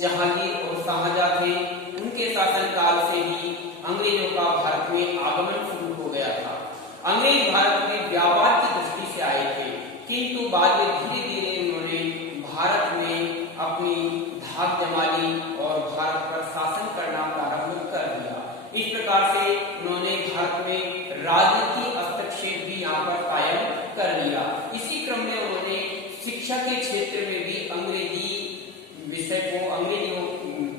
जहांगीर और शाहजहां थे, उनके शासनकाल से ही अंग्रेजों का भारत में आगमन शुरू हो गया था। अंग्रेज भारत में व्यापार की दृष्टि से आए थे, किंतु बाद में धीरे धीरे उन्होंने भारत में अपनी धाक जमा ली और भारत पर शासन करना प्रारंभ कर दिया। इस प्रकार से उन्होंने भारत में राजनीति हस्तक्षेप भी यहाँ पर कायम कर लिया। इसी क्रम में उन्होंने शिक्षा के क्षेत्र में भी अंग्रेजी विषय को, अंग्रेजियों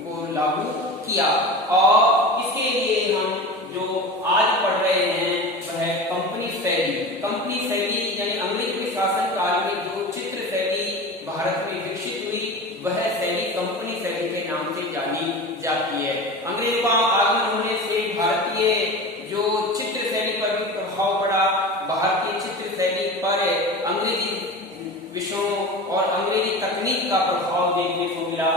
को लागू किया और इसके लिए हम जो आज पढ़ रहे हैं वह कंपनी शैली। कंपनी शैली यानी अंग्रेजों के शासन काल में जो चित्र शैली भारत में विकसित हुई वह शैली कंपनी शैली के नाम से जानी जाती है। अंग्रेजों का आगमन होने से भारतीय जो चित्र शैली पर भी प्रभाव पड़ा, भारतीय चित्र शैली पर अंग्रेजी विषयों और अंग्रेजी तकनीक का प्रभाव देखने को मिला।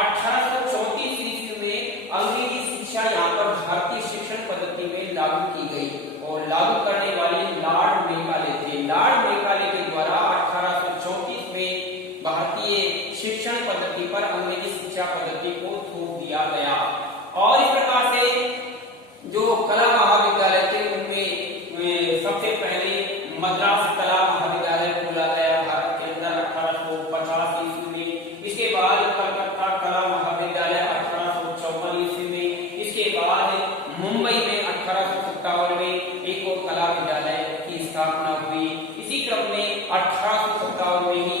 1834 ईस्वी में अंग्रेजी शिक्षा यहाँ पर भारतीय शिक्षण पद्धति में लागू की गई और लागू करने वाले लॉर्ड मेकाले थे। लॉर्ड मेकाले के द्वारा 1834 में भारतीय शिक्षण पद्धति पर अंग्रेजी शिक्षा पद्धति को थोप दिया गया और इस प्रकार से जो कला महाविद्यालय थे उनमें सबसे पहले मद्रास कला महाविद्यालय खोला गया भारत के अंदर 1850 ईस्वी में। इसके बाद कलकत्ता कला महाविद्यालय 1854 ईस्वी में। इसके बाद मुंबई में 1857 में एक और कला विद्यालय की स्थापना हुई। इसी क्रम में 1857 में ही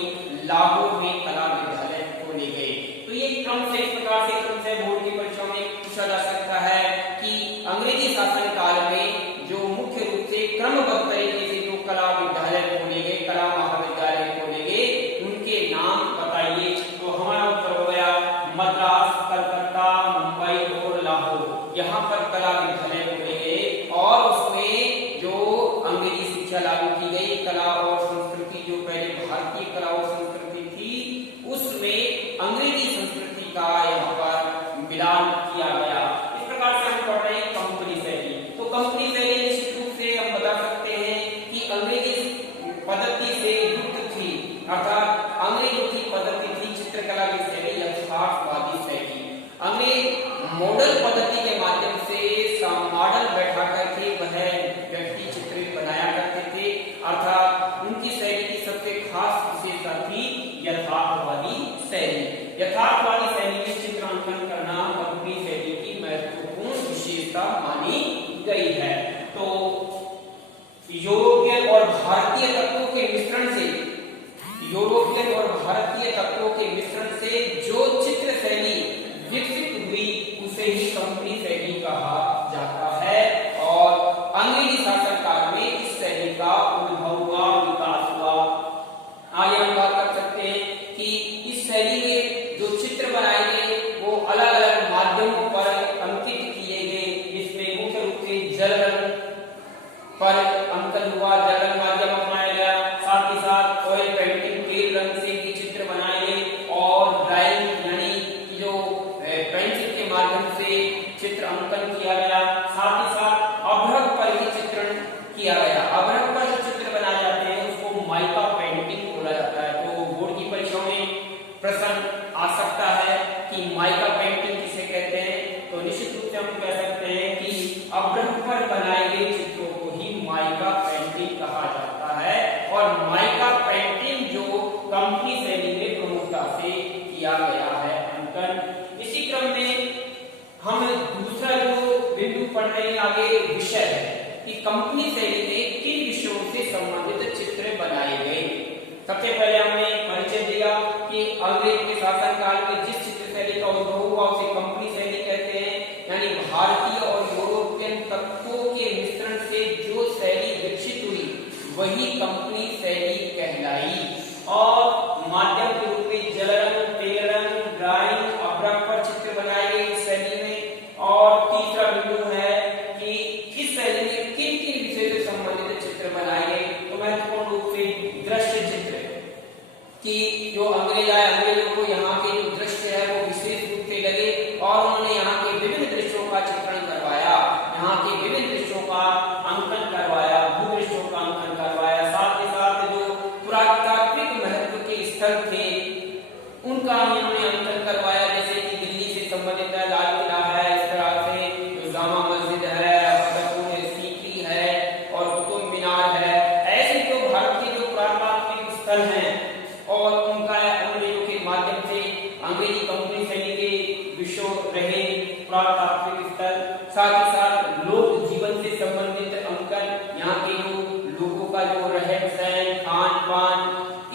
लाहौर में कला विद्यालय खोले गए। तो ये क्रम से इस प्रकार से क्रम से बोर्ड की परीक्षा में पूछा जा सकता है कि अंग्रेजी शासन काल में जो मुख्य रूप से क्रमबद्ध तरीके से जो कला विद्यालय खोले गए, कला महाविद्यालय खोले गए, उनके नाम बताइए। तो हमारा उत्तर हो गया मद्रास, कलकत्ता, मुंबई और लाहौर। यहाँ पर कला विद्यालय खोले गए और उसमें जो अंग्रेजी शिक्षा लागू की गई, कला और संस्कृति जो पहले भारतीय कला और संस्कृति थी उसमें अंग्रेजी संस्कृति का यहाँ पर मिलान किया गया। इस प्रकार से हम पढ़ रहे हैं कंपनी शैली। तो कंपनी शैली निश्चित रूप से हम बता सकते हैं कि अंग्रेजी पद्धति से युक्त थी, अर्थात अंग्रेजों की पद्धति थी चित्रकला की शैली यथार्थवादी शैली। अंग्रेज मॉडल पद्धति के माध्यम से मॉडल बैठा करके वह व्यक्ति चित्र बनाया करते थे, अर्थात उनकी शैली की सबसे खास विशेषता थी यथार्थवादी शैली। यथार्थवादी शैली में चित्रांकन करना कंपनी शैली की महत्वपूर्ण विशेषता मानी गई है। तो यूरोपियन और भारतीय तत्वों के मिश्रण से, यूरोपियन और भारतीय तत्वों के मिश्रण से जो चित्र शैली विकसित हुई उसे ही कंपनी शैली कहा जाता है और अंग्रेजी शासन काल में इस शैली का उद्भव हुआ, विकास हुआ। आगे हम बात कर सकते हैं कि इस शैली में जो चित्र बनाए गए वो अलग अलग माध्यमों पर अंकित किए गए। इसमें मुख्य रूप से जल रंग पर अंकन हुआ, जल रंग माध्यम अपनाया गया। साथ ही साथ ऑयल पेंटिंग, तेल रंग से भी चित्र बनाए गए और ड्राइंग यानी जो पेंसिल के माध्यम से चित्र अंकन किया गया। साथ ही साथ अभ्रक पर भी चित्रण किया गया। अभ्रक पर जो चित्र बनाए जाते हैं उसको माइका पेंटिंग बोला जाता है। तो बोर्ड की परीक्षाओं में प्रश्न आ सकता है कि माइका पेंटिंग किसे कहते हैं। तो निश्चित रूप से हम कह सकते हैं कि अभ्रक पर बनाए गए चित्रों को ही माइका पेंटिंग कहा जाता है और माइका पेंटिंग जो कंपनी शैली में प्रमुखता से किया गया है अंकन। इसी क्रम में हम दूसरा जो बिंदु पढ़ रहे हैं आगे विषय है कि कंपनी शैली में किन विषयों से संबंधित चित्र बनाए गए। सबसे पहले हमने परिचय दिया कि अंग्रेज के शासन काल में जिस चित्र शैली का उद्भव हुआ उसे कंपनी शैली कहते हैं, यानी भारतीय और यूरोपियन तत्वों के मिश्रण से जो शैली विकसित हुई वही कंपनी शैली कहलाई और माध्यम के रूप में जल रंग, तेल रंग, ड्राइंग, अभ्रक पर चित्र बनाए गए इस शैली में। और तीसरा बिंदु है कि इस शैली में किन किन विषय से संबंधित चित्र बनाए गए। तो महत्वपूर्ण रूप से दृश्य चित्र कि जो अंग्रेज आए, अंग्रेजों को यहाँ के जो दृश्य है वो विशेष रूप से लगे और अंग्रेजी कंपनी शैली के विषय रहे, पुरातात्विक स्थल, साथ ही साथ लोक जीवन से संबंधित अंकन, यहाँ के लोगों का जो रहन सहन, खान पान,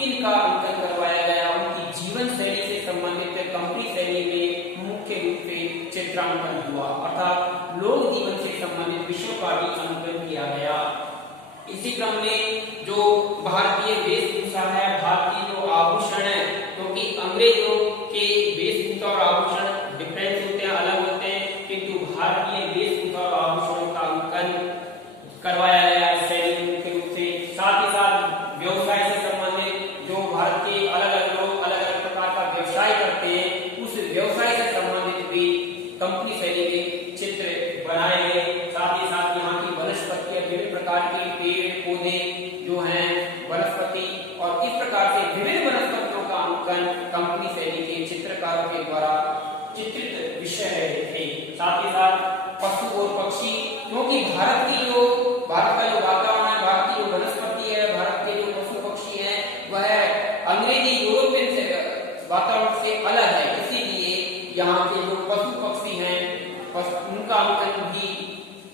इनका अंकन करवाया गया। उनकी जीवन शैली से संबंधित कंपनी शैली में मुख्य रूप से चित्रांकन हुआ, अर्थात लोक जीवन से संबंधित विषयों का भी अंकन किया गया। इसी क्रम में जो भारतीय वेशभूषा है, भारतीय जो आभूषण है, क्योंकि अंग्रेजों के वेशभूषा और आभूषण डिफरेंस होते हैं, अलग होते हैं, किंतु भारतीय वेशभूषा और आभूषणों का अंकन करवाया गया शैली मुख्य रूप से। साथ ही साथ व्यवसाय से संबंधित जो भारत के अलग अलग लोग अलग अलग प्रकार का व्यवसाय करते हैं, उस व्यवसाय से संबंधित भी कंपनी शैली के चित्र बनाए गए। साथ ही साथ यहाँ की वनस्पतियां, विभिन्न प्रकार के पेड़ पौधे जो हैं वनस्पति, और इस प्रकार से विभिन्न वनस्पतियों का अंकन कंपनी शैली के चित्रकारों के द्वारा चित्रित विषय रहे थे। साथ ही साथ पशु और पक्षी, क्योंकि भारत का जो वातावरण है, भारत की जो वनस्पति है, भारत के जो पशु पक्षी है, वह अंग्रेजी यूरोपियन वातावरण से अलग है, इसीलिए यहाँ के जो पशु पक्षी हैं उनका अंकन भी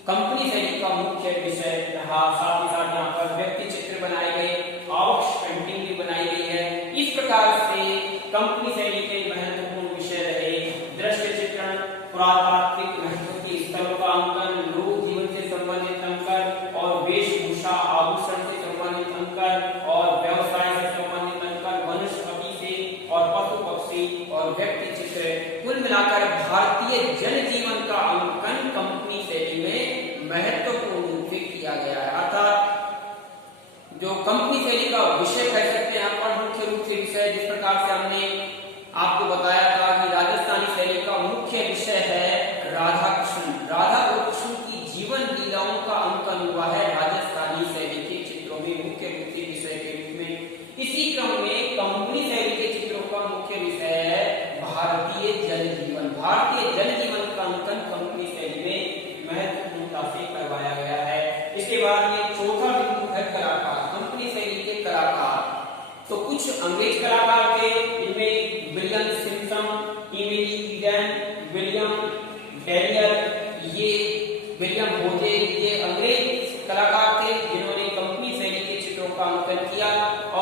कंपनी शैली का मुख्य विषय रहा। साथ ही साथ यहाँ पर व्यक्ति चित्र बनाए गए, हाउस पेंटिंग भी बनाई गई है। इस प्रकार से कंपनी शैली के महत्वपूर्ण विषय रहे दृश्य चित्रण, पुरातात्विक महत्व के स्थलों का अंकन, लोक जीवन से संबंधित अंकन, और वेशभूषा आभूषण से संबंधित अंकन, और व्यवसाय से संबंधित अंकन, वनस्पति से और पशु पक्षी और व्यक्ति चित्र, कुल मिलाकर भारतीय जनजीवन का अंकन कंपनी शैली में महत्वपूर्ण रूप से किया गया है। अर्थात जो कंपनी शैली का विषय कह सकते हैं पर मुख्य रूप से विषय, जिस प्रकार से हमने आपको बताया था कि राजस्थानी शैली का मुख्य विषय है राधा कृष्ण। राधा और कृष्ण की जीवन लीलाओं का अंकन हुआ है राजस्थानी शैली के चित्रों में मुख्य रूप से विषय के रूप में। इसी क्रम में कंपनी शैली के चित्रों का मुख्य विषय है भारतीय जनजीवन। भारतीय जनजीवन का अंकन कंपनी शैली में महत्वपूर्णता से करवाया गया है। इसके बाद ये चौथा बिंदु है कलाकार, कंपनी शैली के कलाकार। तो कुछ अंग्रेज कलाकार थे, इनमें William Simpson, इमिली Eden, William Darier, ये विलियम होजे, ये अंग्रेज कलाकार थे जिन्होंने कंपनी शैली के चित्रों का अंकन किया।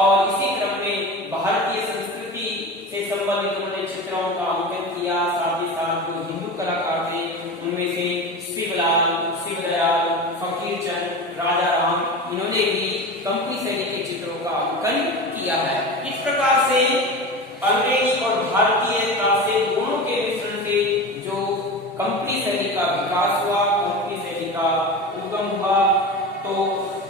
और इसी क्रम में भारतीय संस्कृति से संबंधित उन्होंने चित्रों का अंकन किया। साथ ही साथ जो हिंदू कलाकार थे उनमें से शिवलाल, शिवदयाल, फकीरचंद, राजा राम, इन्होंने भी कंपनी शैली के चित्रों का अंकन किया है। इस प्रकार से अंग्रेजी और भारतीयता से दोनों के मिश्रण से जो कंपनी शैली का विकास हुआ, कंपनी शैली का उद्गम हुआ। तो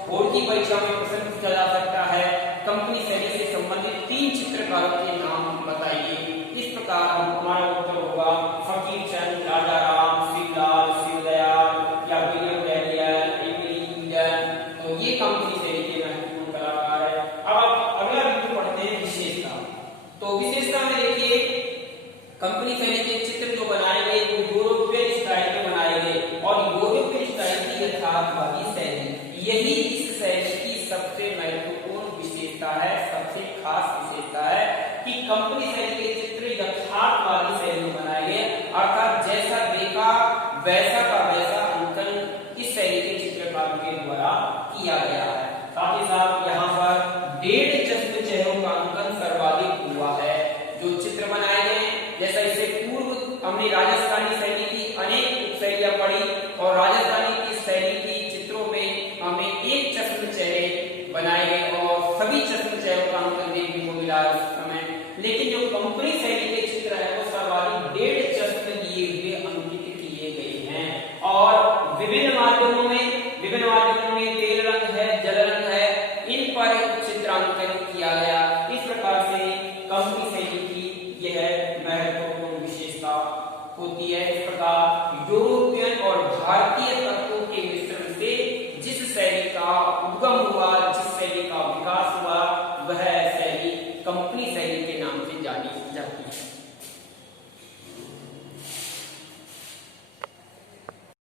बोर्ड की परीक्षा में प्रश्न पूछा जा सकता है कंपनी शैली से संबंधित 3 चित्रकारों के नाम बताइए। इस प्रकार हमारा उत्तर होगा फकीरचंद, राजा राम, शिवलाल, शिवदयाल या विलियम डेरियर, इमिली ईडन। तो ये कंपनी शैली के महत्वपूर्ण कलाकार है। अब अगला बिंदु पढ़ते हैं विशेषता। तो विशेषता में देखिए कंपनी शैली के चित्र जो बनाए गए वो यूरोपियन स्टाइल में बनाए गए, और यूरोपियन स्टाइल की यथार्थवादी शैली, यही इस शैली की सबसे महत्वपूर्ण विशेषता है, सबसे खास विशेषता है कि कंपनी शैली के चित्र यथार्थवादी शैली में बनाए गए, अर्थात जैसा देखा वैसा का वैसा अंकन इस शैली के चित्रकारों के द्वारा किया गया है। साथ ही साथ यहाँ पर 1.5 चश्म चेहरों का अंकन सर्वाधिक हुआ है जो चित्र बनाए गए। जैसा इससे पूर्व हमने राजस्थानी शैली की अनेक उपशैलियां पढ़ी, और राजस्थानी की शैली की चित्रों में हमें 1 चश्म चेहरे बनाए गए और सभी चश्म चेहरों का अंकन देखने को मिला उस समय। लेकिन जो कंपनी शैली के चित्र है वो सर्वाधिक 1.5 चश्म लिए हुए अंकित किए गए हैं, और विभिन्न माध्यमों में तेल रंग है, जल रंग है, इन पर चित्रांकन किया गया। इस प्रकार से कंपनी शैली की यह महत्वपूर्ण विशेषता होती है। इस प्रकार